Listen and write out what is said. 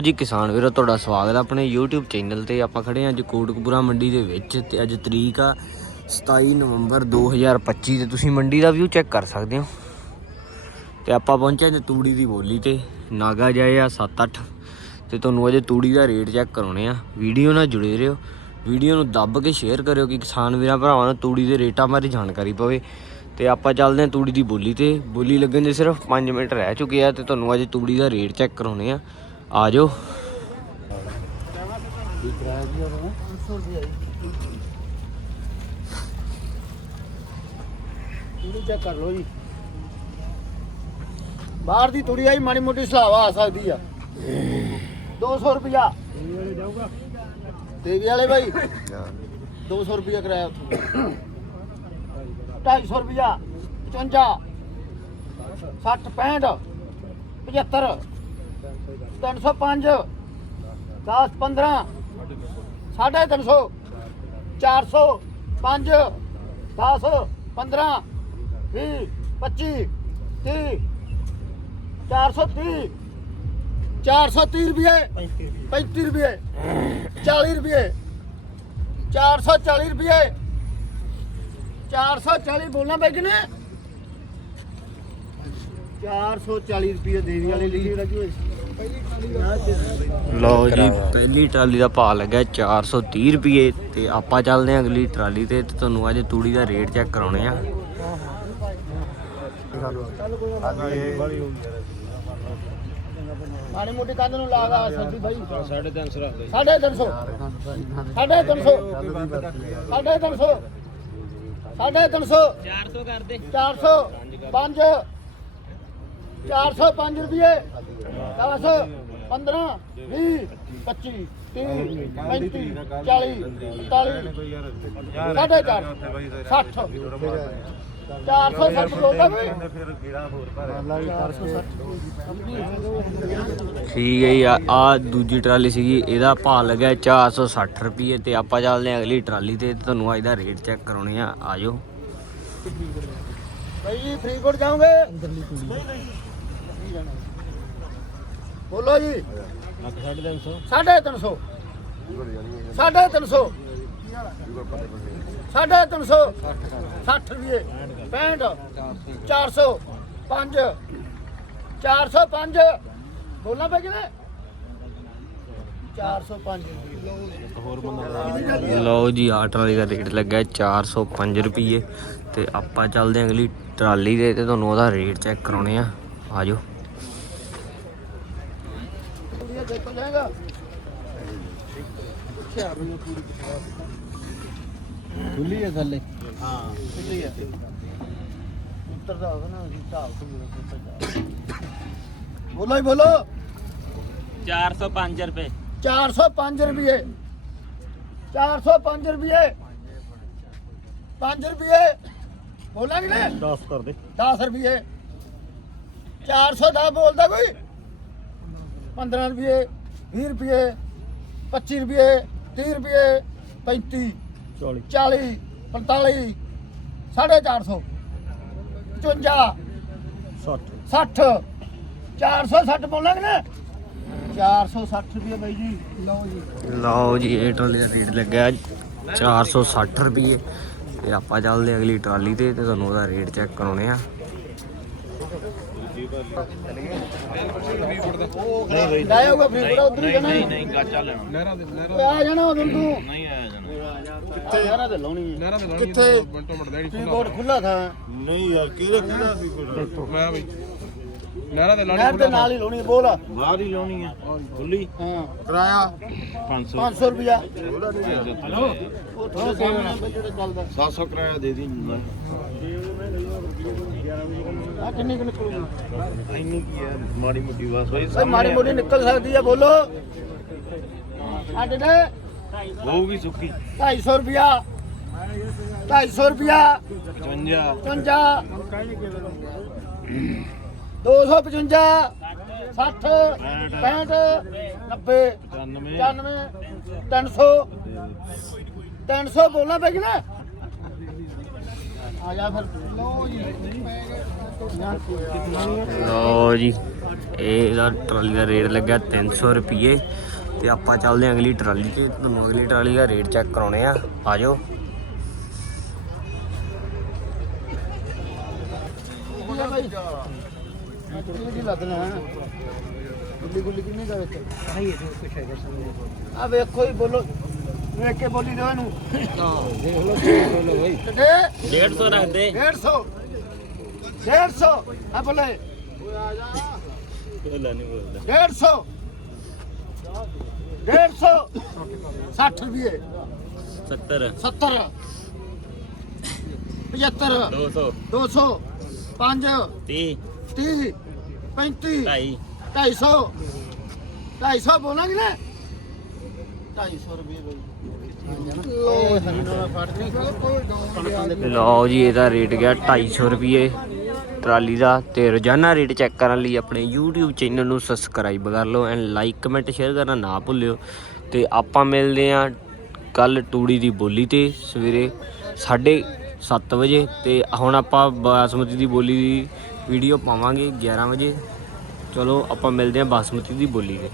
ਜੀ ਕਿਸਾਨ ਵੀਰੋ, ਤੁਹਾਡਾ ਸਵਾਗਤ ਹੈ ਆਪਣੇ YouTube ਚੈਨਲ ਤੇ। ਆਪਾਂ ਖੜੇ ਹਾਂ ਅੱਜ ਕੋਟਕਪੂਰਾ ਮੰਡੀ ਦੇ ਵਿੱਚ ਤੇ ਅੱਜ ਤਰੀਕ ਆ 27 ਨਵੰਬਰ 2025 ਤੇ ਤੁਸੀਂ ਮੰਡੀ ਦਾ ਵਿਊ ਚੈੱਕ ਕਰ ਸਕਦੇ ਹੋ। ਤੇ ਆਪਾਂ ਪਹੁੰਚੇ ਤੇ ਤੂੜੀ ਦੀ ਬੋਲੀ ਤੇ। ਨਾਗਾ ਜਾਏ ਆ 7-8 ਤੇ ਤੁਹਾਨੂੰ ਅਜੇ ਤੂੜੀ ਦਾ ਰੇਟ ਚੈੱਕ ਕਰਾਉਣੇ ਆ। ਵੀਡੀਓ ਨਾਲ ਜੁੜੇ ਰਹੋ। ਵੀਡੀਓ ਨੂੰ ਦੱਬ ਕੇ ਸ਼ੇਅਰ ਕਰਿਓ ਕਿ ਕਿਸਾਨ ਵੀਰਾਂ ਭਰਾਵਾਂ ਨੂੰ ਤੂੜੀ ਦੇ ਰੇਟਾਂ ਬਾਰੇ ਜਾਣਕਾਰੀ ਪਵੇ। ਤੇ ਆਪਾਂ ਚੱਲਦੇ ਹਾਂ ਤੂੜੀ ਦੀ ਬੋਲੀ ਤੇ। ਬੋਲੀ ਲੱਗਣ ਦੇ ਸਿਰਫ 5 ਮਿੰਟ ਰਹਿ ਚੁੱਕੇ ਆ ਤੇ ਤੁਹਾਨੂੰ ਅੱਜ ਤੂੜੀ ਦਾ ਰੇਟ ਚੈੱਕ ਕਰਾਉਣੇ ਆ। ਆ ਜਾਓ ਤੂੜੀ ਚੈੱਕ ਕਰ ਲਓ ਜੀ। ਬਾਹਰ ਦੀ ਤੂੜੀ ਆਈ, ਮਾੜੀ ਮੋਟੀ ਸਲਾਵਾ ਆ ਸਕਦੀ ਆ। 200 ਰੁਪਿਆ ਦੇਵੀ ਵਾਲੇ ਭਾਈ 200 ਰੁਪਿਆ ਕਿਰਾਇਆ ਉੱਥੋਂ। 250 ਰੁਪਿਆ 55 60 65 75 305 10 15 ਸਾਢੇ 300 400 5 10 15 20 25 30 430 430 ਰੁਪਏ 35 ਰੁਪਏ 40 ਰੁਪਏ 440 ਰੁਪਏ 440 ਬੋਲਣਾ ਬਈ ਕਿਨੇ? 440 ਰੁਪਏ ਦੇਵੀ ਵਾਲੇ ਲਈ। ਲਓ ਜੀ। ਪਹਿਲੀ ਟਰਾਲੀ ਦਾ ਭਾਅ ਲੱਗਾ 430 ਰੁਪਏ ਤੇ ਆਪਾਂ ਚੱਲਦੇ ਹਾਂ ਅਗਲੀ ਟਰਾਲੀ ਤੇ ਤੇ ਤੁਹਾਨੂੰ ਅੱਜ ਤੂੜੀ ਦਾ ਰੇਟ ਚੈੱਕ ਕਰਾਉਣੇ ਆ। ਮਾੜੀ ਮੋਟੀ ਕੰਧ ਨੂੰ ਲਾਗਾ ਸਰਦੀ ਭਾਈ 350 ਰੱਖ ਦੇ 350 350 350 350 400 ਕਰ ਦੇ। 400 5 405 ਰੁਪਏ। 10 15 20 25 30 35 40 45 ਸਾਢੇ ਚਾਰ 60 460 ਬੋਲਦਾ ਵੀ 460 ਠੀਕ ਹੈ ਜੀ ਆ ਆਹ ਦੂਜੀ ਟਰਾਲੀ ਸੀਗੀ ਇਹਦਾ ਭਾਅ ਲੱਗਾ 460 ਰੁਪਏ ਤੇ ਆਪਾਂ ਚੱਲਦੇ ਹਾਂ ਅਗਲੀ ਟਰਾਲੀ ਤੇ ਤੇ ਤੁਹਾਨੂੰ ਅੱਜ ਦਾ ਰੇਟ ਚੈੱਕ ਕਰਾਉਣੇ ਆ ਆਜੋ ਭਾਈ ਫਰੀਦਕੋਟ ਜਾਓਗੇ? ਬੋਲੋ ਜੀ। 350 ਸਾਢੇ ਤਿੰਨ ਸੌ। ਸਾਢੇ ਤਿੰਨ ਸੌ। ਸਾਢੇ ਤਿੰਨ ਸੌ। 60 ਰੁਪਏ। 65 400 5 405 ਬੋਲਣਾ ਪੈ ਕਿਨੇ 405 ਲਓ ਜੀ ਆਹ ਟਰਾਲੀ ਦਾ ਰੇਟ ਲੱਗਾ 405 ਰੁਪਏ ਤੇ ਆਪਾਂ ਚੱਲਦੇ ਹਾਂ ਅਗਲੀ ਟਰਾਲੀ ਦੇ ਤੇ ਤੁਹਾਨੂੰ ਉਹਦਾ ਰੇਟ ਚੈੱਕ ਕਰਾਉਣੇ ਆ। ਆਜੋ ਜਾਏਗਾ ਖੁੱਲੀ ਹੈ ਥੱਲੇ? ਹਾਂ ਕਿੱਥੇ ਹੈ। ਉੱਤਰ ਦਾ ਹੋਗਾ ਨਾ ਹਿਸਾਬ ਤੋਂ ਬੋਲੋ ਹੀ। ਬੋਲੋ 405 ਰੁਪਏ। 405 ਰੁਪਏ। 405 ਰੁਪਏ। 5 ਰੁਪਏ। ਬੋਲਾਂਗੇ। ਨਾ 10 ਕਰ ਦੇ। 10 ਰੁਪਏ। 410 ਬੋਲਦਾ ਕੋਈ? 15 ਰੁਪਏ 20 ਰੁਪਏ 25 ਰੁਪਏ 30 ਰੁਪਏ 35 40 40 45 450 55 60 60 460 ਬੋਲਾਂਗੇ ਨਾ? 460 ਰੁਪਏ ਬਾਈ ਜੀ। ਲਓ ਜੀ। ਲਓ ਜੀ ਇਹ ਟਰਾਲੀ ਦਾ ਰੇਟ ਲੱਗਾ 460 ਰੁਪਏ। ਤੇ ਆਪਾਂ ਚੱਲਦੇ ਹਾਂ ਅਗਲੀ ਟਰਾਲੀ ਤੇ ਤੇ ਤੁਹਾਨੂੰ ਉਹਦਾ ਰੇਟ ਚੈੱਕ ਕਰਾਉਣੇ ਆ। ਲੈ ਆਊਗਾ ਫਿਰ ਉਧਰ ਹੀ ਜਾਣਾ ਨਹੀਂ ਨਹੀਂ ਗਾਚਾ ਲੈਣਾ ਓਏ ਆ ਜਾਣਾ ਉਧਰ ਤੂੰ ਨਹੀਂ ਆਇਆ ਜਾਣਾ ਕਿੱਥੇ ਨਹਿਰਾਂ ਤੇ ਲਾਉਣੀ ਹੈ ਨਹਿਰਾਂ ਤੇ ਲਾਉਣੀ ਕਿੱਥੇ ਬੰਟੋ ਮੜਦਾ ਨਹੀਂ ਫਰੀਦਕੋਟ ਖੁੱਲਾ ਥਾਂ ਨਹੀਂ ਯਾਰ ਕਿਹਦੇ ਕਿਹਦਾ ਸੀ ਮੈਂ ਬਈ ਨਹਿਰਾਂ ਲਾਉਣੀ ਨਹਿਰ ਦੇ ਨਾਲ ਹੀ ਲਾਉਣੀ ਹੈ, ਬੋਲ। ਬਾਹਰ ਹੀ ਲਾਉਣੀ ਆ ਖੁੱਲੀ? ਹਾਂ। ਕਰਾਇਆ? 500 500 ਰੁਪਿਆ ਉਹ ਤੁਹਾਡੇ ਸਾਹਮਣੇ ਬਈ ਜਿਹੜਾ ਚੱਲਦਾ। 700 ਕਿਰਾਇਆ ਦੇ ਦੀ ਆ ਕਿੰਨੀ ਕੁ ਨਿਕਲੂਗੀ? ਇੰਨੀ ਕੀ ਹੈ? ਮਾੜੀ ਮੋਟੀ ਬਸ। ਹੋਈ ਓਏ ਮਾੜੀ ਮੋਟੀ ਨਿਕਲ ਸਕਦੀ ਹੈ ਬੋਲੋ। ਸਾਡੇ ਨੇ ਹੋਊਗੀ ਸੁੱਕੀ। 250 ਰੁਪਿਆ 250 ਰੁਪਿਆ 55 55 255 60 65 90 95 95 300 300 ਬੋਲਣਾ ਪੈ ਨਾ ਆ ਜਾ ਫਿਰ। ਜੀ। ਇਹਦਾ ਟਰਾਲੀ ਦਾ ਰੇਟ ਲੱਗਿਆ 300 ਰੁਪਏ ਤੇ ਆਪਾਂ ਚੱਲਦੇ ਹਾਂ ਅਗਲੀ ਟਰਾਲੀ ਤੇ ਤੁਹਾਨੂੰ ਅਗਲੀ ਟਰਾਲੀ ਦਾ ਰੇਟ ਚੈੱਕ ਕਰਾਉਣੇ ਆ। ਆ ਜਾਓ। ਆ ਕਿੰਨੀ ਲੱਦਣਾ ਗੁੱਲੀ ਗੁੱਲੀ ਕਿੰਨੀ ਦਾ ਵਿੱਚ ਨਹੀਂ ਇਹ ਕੁਛ ਹੈਗਾ ਸਾਹਮਣੇ ਆ ਵੇਖੋ ਹੀ ਬੋਲੋ ਵੇਖ ਕੇ ਬੋਲੀ ਦਿਓ ਇਹਨੂੰ ਦੇਖ ਲਓ ਬੋਲੋ ਬਾਈ 150 ਰੱਖ ਦੇ 150 150 ਆ ਬੋਲੇ ਬੋਲਾ ਨਹੀਂ ਬੋਲਦਾ 150 150 60 ਰੁਪਏ 70 70 75 200 200 5 30 30 35 ਢਾਈ। 250 250 ਬੋਲਾਂਗੇ ਨਾ 250 ਰੁਪਏ ਬਈ ਲੋ ਹਰੀਨਾ ਫੜ ਨਹੀਂ ਲਓ ਜੀ। ਇਹਦਾ ਰੇਟ ਗਿਆ 250 ਰੁਪਏ। ਟਰਾਲੀ ਦਾ ਤੇ ਰੋਜ਼ਾਨਾ ਰੇਟ ਚੈੱਕ ਕਰਨ ਲਈ ਆਪਣੇ YouTube ਚੈਨਲ ਨੂੰ ਸਬਸਕ੍ਰਾਈਬ ਕਰ ਲਓ ਐਂਡ ਲਾਈਕ ਕਮੈਂਟ ਸ਼ੇਅਰ ਕਰਨਾ ਨਾ ਭੁੱਲਿਓ। ਤੇ ਆਪਾਂ ਮਿਲਦੇ ਆਂ ਕੱਲ ਤੂੜੀ ਦੀ ਬੋਲੀ ਤੇ ਸਵੇਰੇ 7:30 ਵਜੇ ਤੇ ਹੁਣ ਆਪਾਂ ਬਾਸਮਤੀ ਦੀ ਬੋਲੀ ਦੀ ਵੀਡੀਓ ਪਾਵਾਂਗੇ 11 ਵਜੇ। ਚਲੋ ਆਪਾਂ ਮਿਲਦੇ ਹਾਂ ਬਾਸਮਤੀ ਦੀ ਬੋਲੀ ਦੇ